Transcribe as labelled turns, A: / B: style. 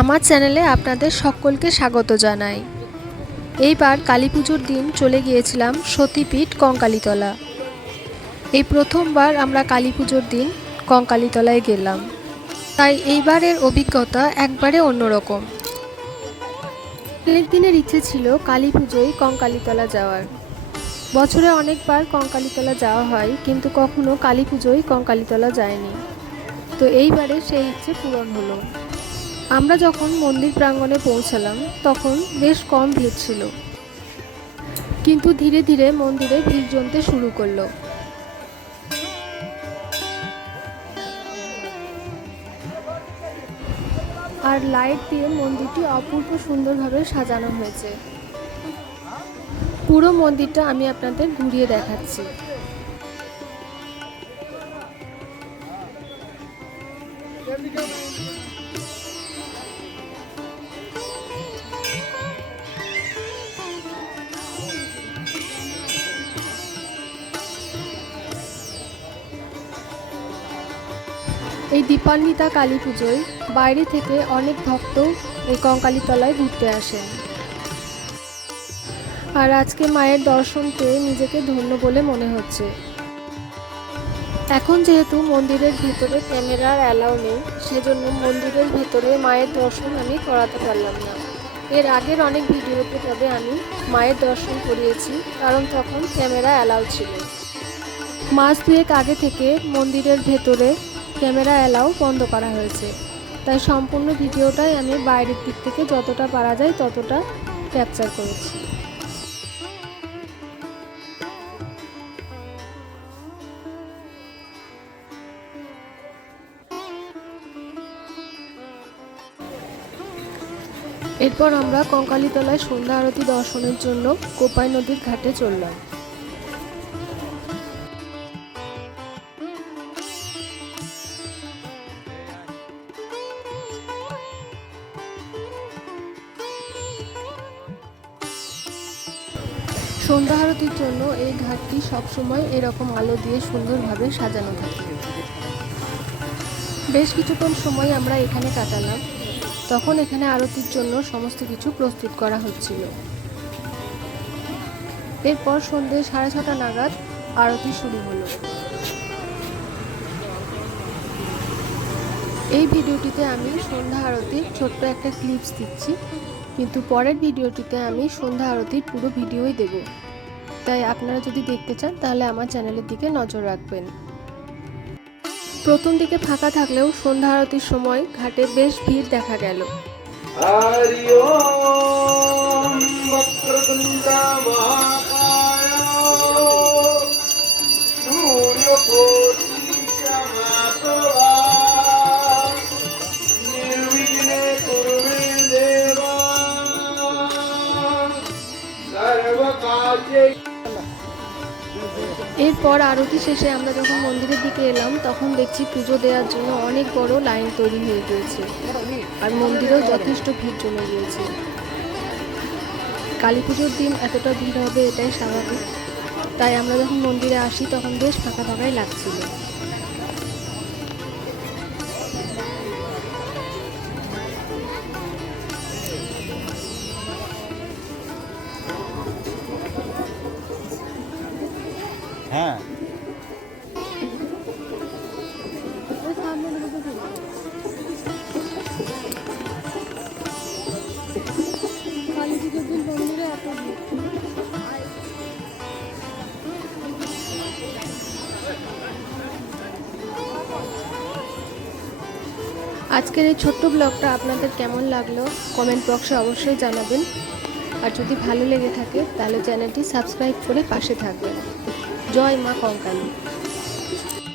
A: আমার চ্যানেলে আপনাদের সকলকে স্বাগত জানাই। এইবার কালী পুজোর দিন চলে গিয়েছিলাম সতীপীঠ কঙ্কালীতলা। এই প্রথমবার আমরা কালী পুজোর দিন কঙ্কালীতলায় গেলাম। তাই এইবারের অভিজ্ঞতা একবারে অন্যরকম। দিনের ইচ্ছে ছিল কালী পুজোয় কঙ্কালীতলা যাওয়ার। বছরে অনেকবার কঙ্কালীতলা যাওয়া হয়, কিন্তু কখনো কালী পুজোয় কঙ্কালীতলা যায়নি। তো এইবারে সেই ইচ্ছে পূরণ হলো। আমরা যখন মন্দির প্রাঙ্গণে পৌঁছালাম, তখন বেশ কম ভিড় ছিল। কিন্তু ধীরে ধীরে মন্দিরে ভিড় জমতে শুরু করল। আর লাইট দিয়ে মন্দিরটি অপূর্ব সুন্দরভাবে সাজানো হয়েছে। পুরো মন্দিরটা আমি আপনাদের ঘুরিয়ে দেখাচ্ছি। এই দীপান্বিতা কালী পুজোয় বাইরে থেকে অনেক ভক্ত এই কঙ্কালীতলায় ঘুরতে আসেন। আর আজকে মায়ের দর্শন পেয়ে নিজেকে ধন্য বলে মনে হচ্ছে। এখন যেহেতু মন্দিরের ভিতরে ক্যামেরার অ্যালাউ নেই, সেজন্য মন্দিরের ভিতরে মায়ের দর্শন আমি করাতে পারলাম না। এর আগের অনেক ভিডিওতে তবে আমি মায়ের দর্শন করিয়েছি, কারণ তখন ক্যামেরা অ্যালাউ ছিল। মাস দুয়েক আগে থেকে মন্দিরের ভেতরে ক্যামেরা অ্যালাউ বন্ধ করা হয়েছে। তাই সম্পূর্ণ ভিডিওটাই আমি বাইরের দিক থেকে যতটা পারা যায় ততটা ক্যাপচার করেছি। এরপর আমরা কঙ্কালীতলায় সন্ধ্যা আরতি দর্শনের জন্য কোপাই নদীর ঘাটে চললাম। সন্ধ্যা আরতির জন্য এই ঘাটটি সবসময় এরকম আলো দিয়ে সুন্দরভাবে সাজানো থাকে। বেশ কিছুক্ষণ সময় আমরা এখানে কাটালাম। তখন এখানে আরতির জন্য সমস্ত কিছু প্রস্তুত করা হচ্ছিল। এরপর সন্ধ্যে সাড়ে ছটা নাগাদ আরতি শুরু হলো। এই ভিডিওটিতে আমি সন্ধ্যা আরতির ছোট্ট একটা ক্লিপস দিচ্ছি। কিন্তু পরের ভিডিওটিতে আমি সন্ধ্যা আরতির পুরো ভিডিওই দেব। তাই আপনারা যদি দেখতে চান, তাহলে আমার চ্যানেলের দিকে নজর রাখবেন। প্রথম দিকে ফাঁকা থাকলেও সন্ধ্যা আরতির সময় ঘাটে বেশ ভিড় দেখা গেল। এরপর আরতি শেষে আমরা যখন মন্দিরের দিকে এলাম, তখন দেখছি পুজো দেওয়ার জন্য অনেক বড় লাইন তৈরি হয়ে গিয়েছে। আর মন্দিরেও যথেষ্ট ভিড় জমে গিয়েছে। কালী পুজোর দিন এতটা ভিড় হবে এটাই স্বাভাবিক। তাই আমরা যখন মন্দিরে আসি, তখন বেশ ফাঁকা ফাঁকাই লাগছিল।
B: হ্যাঁ।
A: আজকের এই ছোট্ট ব্লগটা আপনাদের কেমন লাগল? কমেন্ট বক্সে অবশ্যই জানাবেন। আর যদি ভালো লেগে থাকে, তাহলে চ্যানেলটি সাবস্ক্রাইব করে পাশে থাকবেন। জয় মা কঙ্কালী।